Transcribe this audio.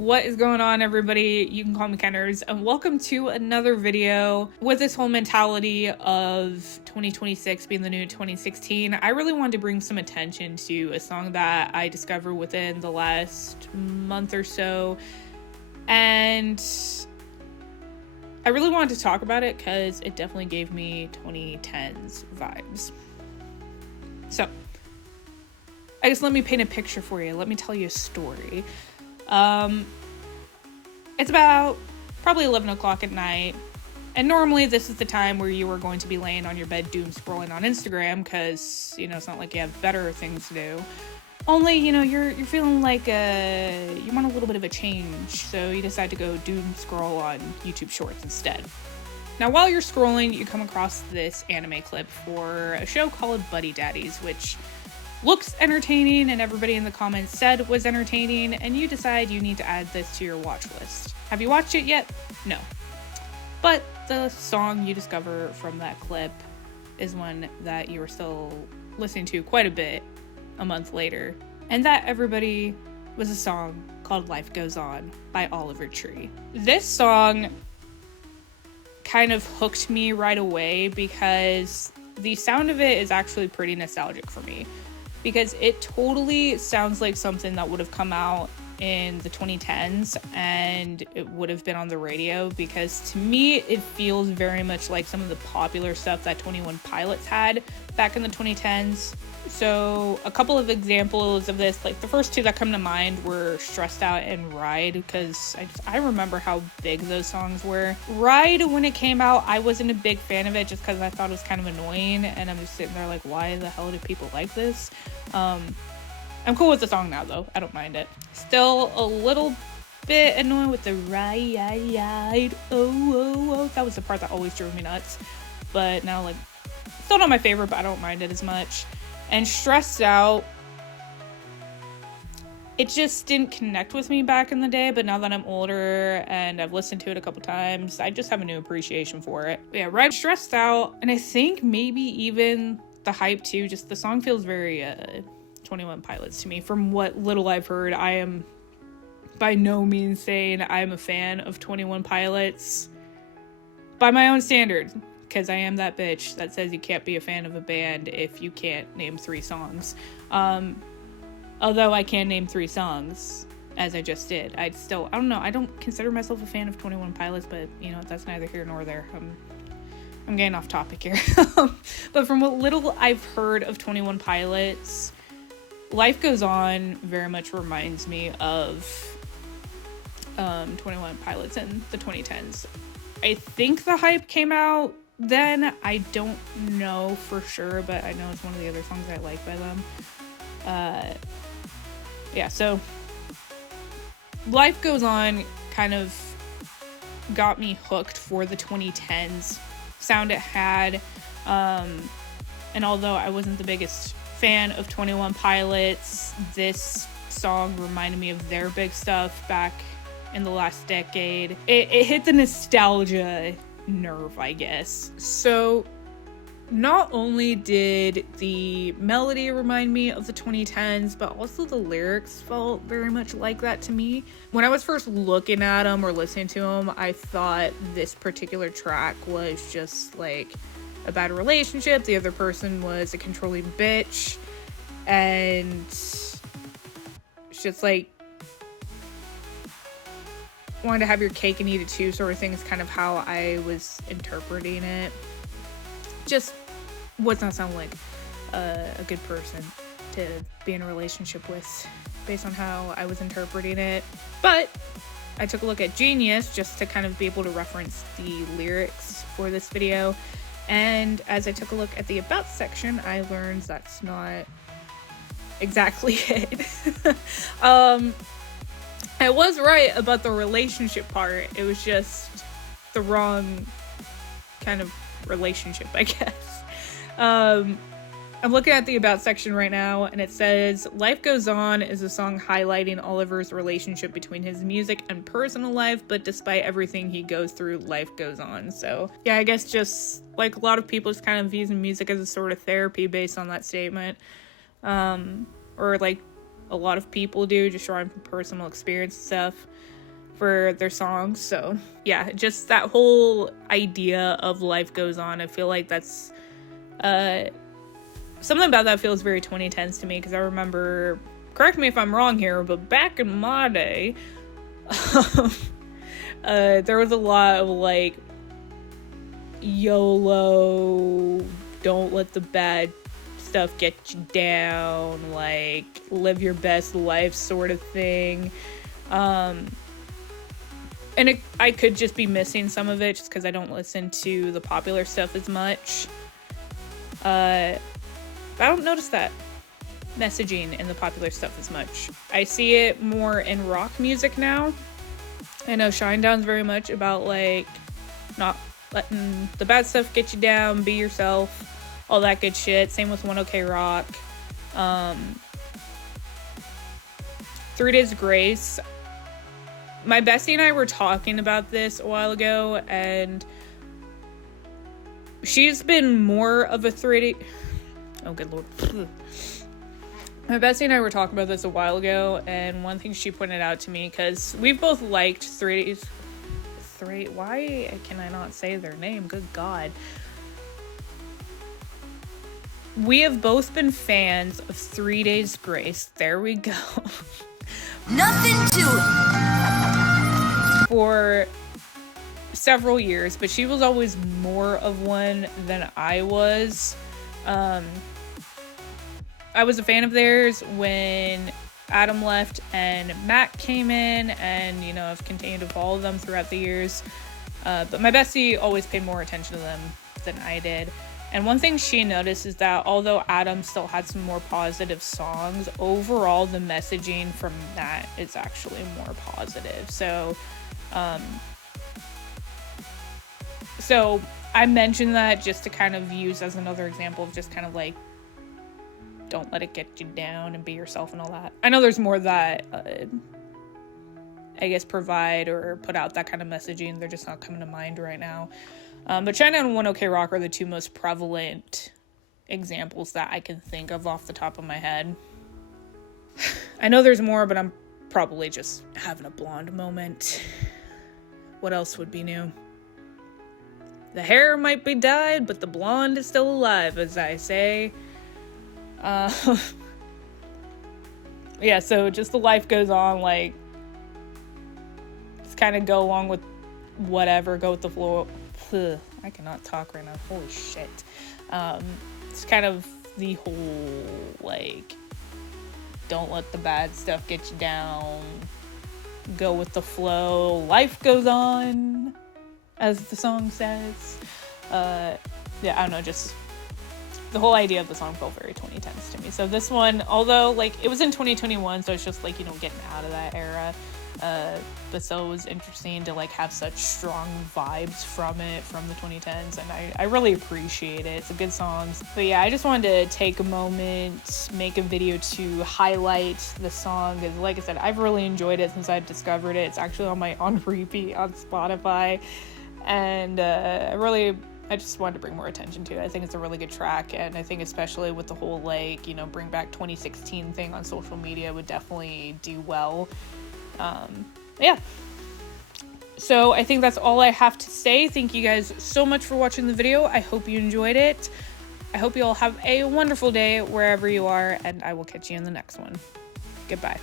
What is going on, everybody? You can call me Kennerz, and welcome to another video. With this whole mentality of 2026 being the new 2016, I really wanted to bring some attention to a song that I discovered within the last month or so, and I really wanted to talk about it because it definitely gave me 2010s vibes. So, I guess let me paint a picture for you. Let me tell you a story. It's about probably 11 o'clock at night, and normally this is the time where you are going to be laying on your bed doom scrolling on Instagram because, it's not like you have better things to do. Only, you're feeling like you want a little bit of a change, so you decide to go doom scroll on YouTube Shorts instead. Now, while you're scrolling, you come across this anime clip for a show called Buddy Daddies, which looks entertaining and everybody in the comments said was entertaining, and you decide you need to add this to your watch list. Have you watched it yet? No. But the song you discover from that clip is one that you are still listening to quite a bit a month later. And that, everybody, was a song called Life Goes On by Oliver Tree. This song kind of hooked me right away because the sound of it is actually pretty nostalgic for me. Because it totally sounds like something that would have come out in the 2010s and it would have been on the radio, because to me it feels very much like some of the popular stuff that 21 Pilots had back in the 2010s. So a couple of examples of this, like the first two that come to mind were Stressed Out and Ride, because I remember how big those songs were. Ride, when it came out, I wasn't a big fan of it just because I thought it was kind of annoying, and I'm just sitting there like, why the hell do people like this? I'm cool with the song now though, I don't mind it. Still a little bit annoying with the ride, oh, that was the part that always drove me nuts. But now, like, still not my favorite, but I don't mind it as much. And Stressed Out, it just didn't connect with me back in the day, but now that I'm older and I've listened to it a couple times, I just have a new appreciation for it. But yeah, right, Stressed Out, and I think maybe even the hype too, just the song feels very 21 Pilots to me. From what little I've heard, I am by no means saying I'm a fan of 21 Pilots by my own standards, because I am that bitch that says you can't be a fan of a band if you can't name 3 songs. Although I can name 3 songs, as I just did. I don't know, I don't consider myself a fan of 21 Pilots, but, that's neither here nor there. I'm getting off topic here. But from what little I've heard of 21 Pilots, Life Goes On very much reminds me of 21 Pilots in the 2010s. I think the hype came out then. I don't know for sure, but I know it's one of the other songs I like by them. Yeah, so Life Goes On kind of got me hooked for the 2010s sound it had. And although I wasn't the biggest fan of 21 Pilots, this song reminded me of their big stuff back in the last decade. It hit the nostalgia nerve, I guess. So not only did the melody remind me of the 2010s, but also the lyrics felt very much like that to me. When I was first looking at them or listening to them, I thought this particular track was just like a bad relationship. The other person was a controlling bitch, and it's just like wanted to have your cake and eat it too sort of thing is kind of how I was interpreting it. Just was not sound like a good person to be in a relationship with based on how I was interpreting it. But I took a look at Genius just to kind of be able to reference the lyrics for this video. And as I took a look at the About section, I learned that's not exactly it. I was right about the relationship part. It was just the wrong kind of relationship, I guess. I'm looking at the About section right now, and it says, Life Goes On is a song highlighting Oliver's relationship between his music and personal life, but despite everything he goes through, life goes on. So, yeah, I guess just, like, a lot of people just kind of using music as a sort of therapy based on that statement. Or, like, a lot of people do, just drawing from personal experience stuff for their songs. So yeah, just that whole idea of life goes on. I feel like that's something about that feels very 2010s to me, because I remember, correct me if I'm wrong here, but back in my day, there was a lot of like YOLO, don't let the bad stuff get you down, like live your best life sort of thing. And I could just be missing some of it just because I don't listen to the popular stuff as much. I don't notice that messaging in the popular stuff as much. I see it more in rock music now. I know Shinedown's very much about like not letting the bad stuff get you down, be yourself, all that good shit. Same with 1OK Rock. 3 Days Grace. My bestie and I were talking about this a while ago, and she's been more of a 3 day... Oh, good lord. My bestie and I were talking about this a while ago, and one thing she pointed out to me, because we've both liked 3 Days... Why can I not say their name? Good God. We have both been fans of 3 Days Grace. There we go. Nothing to it. For several years, but she was always more of one than I was. I was a fan of theirs when Adam left and Matt came in, and you know, I've continued to follow them throughout the years. But my bestie always paid more attention to them than I did. And one thing she noticed is that although Adam still had some more positive songs, overall the messaging from Matt is actually more positive. So I mentioned that just to kind of use as another example of just kind of like, don't let it get you down and be yourself and all that. I know there's more that I guess provide or put out that kind of messaging. They're just not coming to mind right now. But China and 1OK Rock are the two most prevalent examples that I can think of off the top of my head. I know there's more, but I'm probably just having a blonde moment. What else would be new? The hair might be dyed, but the blonde is still alive, as I say. Yeah, so just the life goes on, like, just kind of go along with whatever, go with the flow. I cannot talk right now. Holy shit. It's kind of the whole, like, don't let the bad stuff get you down. Go with the flow. Life goes on, as the song says. Yeah, I don't know, just the whole idea of the song felt very 2010s to me. So this one, although, like, it was in 2021, so it's just, like, you know, getting out of that era. But so it was interesting to like have such strong vibes from it from the 2010s, and I really appreciate it. It's a good song. But yeah, I just wanted to take a moment, make a video to highlight the song, because like I said, I've really enjoyed it since I've discovered it. It's actually on repeat on Spotify, and I just wanted to bring more attention to it. I think it's a really good track, and I think especially with the whole like, you know, bring back 2016 thing on social media would definitely do well. Yeah, so I think that's all I have to say. Thank you guys so much for watching the video. I hope you enjoyed it. I hope you all have a wonderful day wherever you are, and I will catch you in the next one. Goodbye.